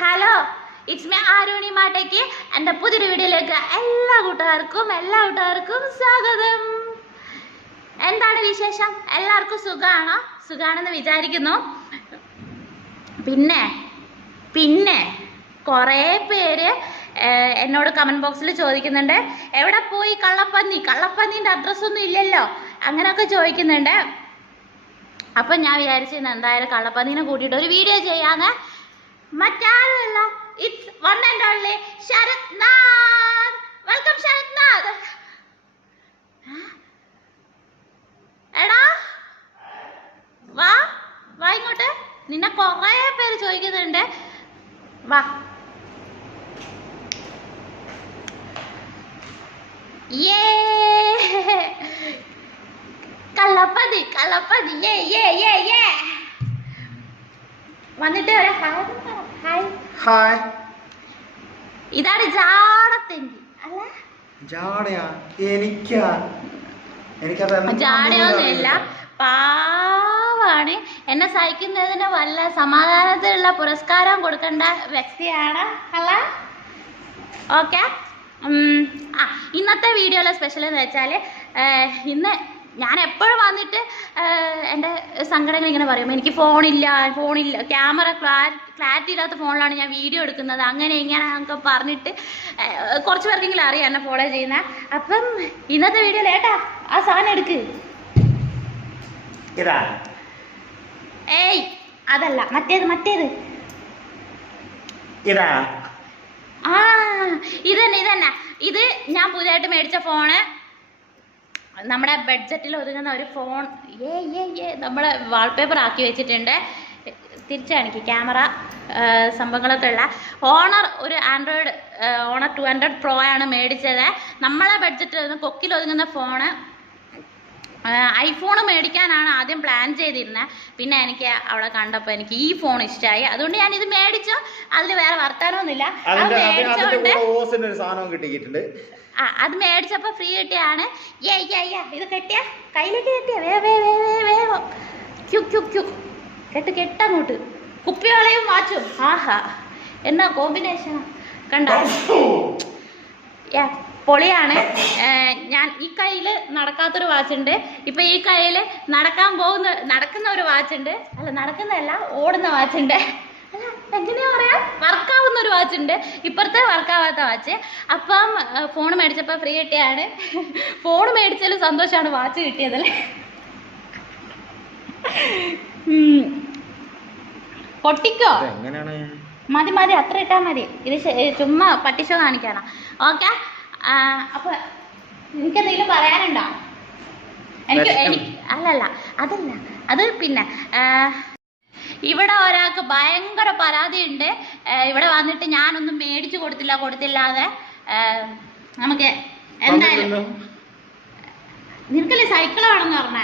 Hello it's me ആരോണി മാട്ടയ്ക്ക് എന്റെ പുതിയൊരു വീഡിയോയിലേക്ക് എല്ലാ കൂട്ടുകാർക്കും എല്ലാ കൂട്ടുകാർക്കും സ്വാഗതം എന്താണ് വിശേഷം എല്ലാവർക്കും സുഖമാണോ സുഖാണെന്ന് വിചാരിക്കുന്നു പിന്നെ പിന്നെ കുറേ പേര് എന്നോട് കമന്റ് ബോക്സിൽ ചോദിക്കുന്നുണ്ട് എവിടെ പോയി കള്ളപ്പന്നി കള്ളപ്പന്നീന്റെ അഡ്രസ്സൊന്നും ഇല്ലല്ലോ. അങ്ങനെയൊക്കെ ചോദിക്കുന്നുണ്ട് അപ്പം ഞാൻ വിചാരിച്ചിരുന്നു എന്തായാലും കള്ളപ്പന്നീനെ കൂട്ടിയിട്ട് ഒരു വീഡിയോ ചെയ്യാന്ന് മറ്റാരുമല്ല നിന്നെ കുറേ പേര് ചോദിക്കുന്നുണ്ട്. വാ. യേ. കള്ളപ്പതി കള്ളപ്പതി. യേ യേ യേ യേ. വന്നിട്ട് ഒരു ഹായ് ഹായ് ഹായ്. ഇതാണ് ജാടത്തെങ്കി അല്ല? ജാടയാ? എനിക്കാ. എനിക്കത് പാ ജാടയൊന്നുമില്ല അറിയില്ല. പാവാണ് എന്നെ സഹിക്കുന്നതിന് വല്ല സമാധാനത്തിലുള്ള പുരസ്കാരം കൊടുക്കേണ്ട വ്യക്തിയാണ് അല്ല? ഓക്കെ ആ ഇന്നത്തെ വീഡിയോയിലെ സ്പെഷ്യൽ എന്ന് വെച്ചാൽ ഇന്ന് ഞാൻ എപ്പോഴും വന്നിട്ട് എന്റെ സങ്കടങ്ങൾ ഇങ്ങനെ പറയും. എനിക്ക് ഫോണില്ല ഫോണില്ല ക്യാമറ ക്ലാരിറ്റി ഇല്ലാത്ത ഫോണിലാണ് ഞാൻ വീഡിയോ എടുക്കുന്നത്. അങ്ങനെ ഇങ്ങനെ ഒക്കെ പറഞ്ഞിട്ട് കുറച്ച് പേർക്കെങ്കിലും അറിയാം എന്നെ ഫോളോ ചെയ്യുന്ന. അപ്പം ഇന്നത്തെ വീഡിയോ ലേട്ടാ. ആ സാധനം എടുക്ക്. ഇതാ. ഏയ് അതല്ല മറ്റേത് മറ്റേത്. ഇതാ. ആ ഇതന്നെ ഇതന്നെ. ഇത് ഞാൻ പുതിയതായിട്ട് മേടിച്ച ഫോണ്. നമ്മുടെ ബഡ്ജറ്റിൽ ഒതുങ്ങുന്ന ഒരു ഫോൺ. ഏ ഏ ഏ നമ്മുടെ വാൾപേപ്പർ ആക്കി വെച്ചിട്ടുണ്ട്. തിരിച്ചു കാണിക്കും ക്യാമറ സംഭവങ്ങളൊക്കെ ഉള്ള. ഓണർ ഒരു Android Honor two hundred pro ആണ് മേടിച്ചത്. നമ്മളെ ബഡ്ജറ്റിൽ കൊക്കിൽ ഒതുങ്ങുന്ന ഫോണ്. ഐഫോൺ മേടിക്കാനാണ് ആദ്യം പ്ലാൻ ചെയ്തിരുന്നത് പിന്നെ എനിക്ക് അവളെ കണ്ടപ്പോൾ എനിക്ക് ഈ ഫോൺ ഇഷ്ടമായി അതുകൊണ്ട് ഞാൻ ഇത് മേടിച്ചു. അതിൽ വേറെ വർത്താനമൊന്നുമില്ല അത് മേടിച്ചോണ്ട് കിട്ടിയിട്ടുണ്ട്. അത് മേടിച്ചപ്പോൾ ഫ്രീ കിട്ടിയാണ്. ഏ ഇത് കെട്ടിയ. കയ്യിലേക്ക് കെട്ടിയ. വേ വേ വേ വേ വേഗം ക്യു ക്യു ക്യു. കെട്ട് കെട്ടങ്ങോട്ട് കുപ്പിയോളയും വാച്ചും. ആഹാ. എന്നാ കോമ്പിനേഷൻ കണ്ടോ? യാ. പൊളിയാണ്. ഞാൻ ഈ കയ്യിൽ നടക്കാത്തൊരു വാച്ചുണ്ട്. ഇപ്പൊ ഈ കയ്യിൽ നടക്കാൻ പോകുന്ന നടക്കുന്ന ഒരു വാച്ചുണ്ട്. അല്ല നടക്കുന്നതല്ല ഓടുന്ന വാച്ചുണ്ട്. അല്ല എങ്ങനെയാ പറയാ? വർക്കാവുന്ന ഒരു വാച്ച് ഉണ്ട് ഇപ്പുറത്തെ വർക്കാവാത്ത വാച്ച്. അപ്പം ഫോൺ മേടിച്ചപ്പോൾ ഫ്രീ കിട്ടിയാണ്. ഫോൺ മേടിച്ചാലും സന്തോഷമാണ് വാച്ച് കിട്ടിയതല്ലേ. പൊട്ടിക്കോ? മതി മതി അത്ര ഇട്ടാൽ മതി. ഇത് ചുമ്മാ പട്ടിഷോ കാണിക്കാനാ. ഓക്കെ? അപ്പൊ എനിക്കെന്തെങ്കിലും പറയാനുണ്ടോ? എനിക്ക്. എനിക്ക് അല്ലല്ല അതല്ല. അത് പിന്നെ ഇവിടെ ഒരാൾക്ക് ഭയങ്കര പരാതിയുണ്ട്. ഉണ്ട് ഇവിടെ വന്നിട്ട് ഞാനൊന്നും മേടിച്ചു കൊടുത്തില്ല കൊടുത്തില്ലാതെ. നമുക്ക് എന്തായാലും. നിനക്കല്ലേ സൈക്കിൾ വേണമെന്ന് പറഞ്ഞ?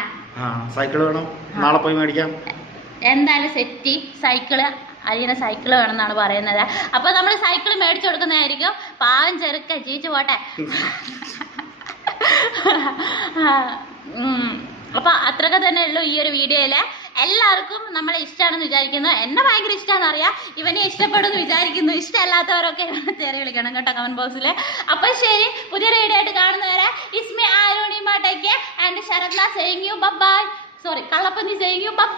സൈക്കിൾ വേണം. നാളെ പോയി മേടിക്കാം. എന്തായാലും സെറ്റി സൈക്കിൾ. അരിയണ സൈക്കിൾ വേണമെന്നാണ് പറയുന്നത്. അപ്പൊ നമ്മൾ സൈക്കിൾ മേടിച്ചു കൊടുക്കുന്നതായിരിക്കും. പാവം ചെറുക്ക ജീവിച്ചു പോട്ടെ. അപ്പോൾ അപ്പൊ അത്രയൊക്കെ തന്നെ ഉള്ളൂ ഈ ഒരു വീഡിയോയിൽ. എല്ലാവർക്കും നമ്മളെ ഇഷ്ടമാണെന്ന് വിചാരിക്കുന്നു. എന്നെ ഭയങ്കര ഇഷ്ടമാണെന്ന് അറിയാം. ഇവനെ ഇഷ്ടപ്പെടുമെന്ന് വിചാരിക്കുന്നു. ഇഷ്ടമല്ലാത്തവരൊക്കെ തെറി വിളിക്കണം കേട്ടോ കമന്റ് ബോക്സിൽ അപ്പൊ ശരി പുതിയൊരു വീഡിയോ ആയിട്ട് കാണുന്നവരെ ഇസ്മി ആരോണി മാട്ടയ്ക്ക് ആൻഡ് ശരത്ല സെയിങ് യു ബൈ സോറി കള്ളപ്പന്നി സെയിങ് യു ബൈ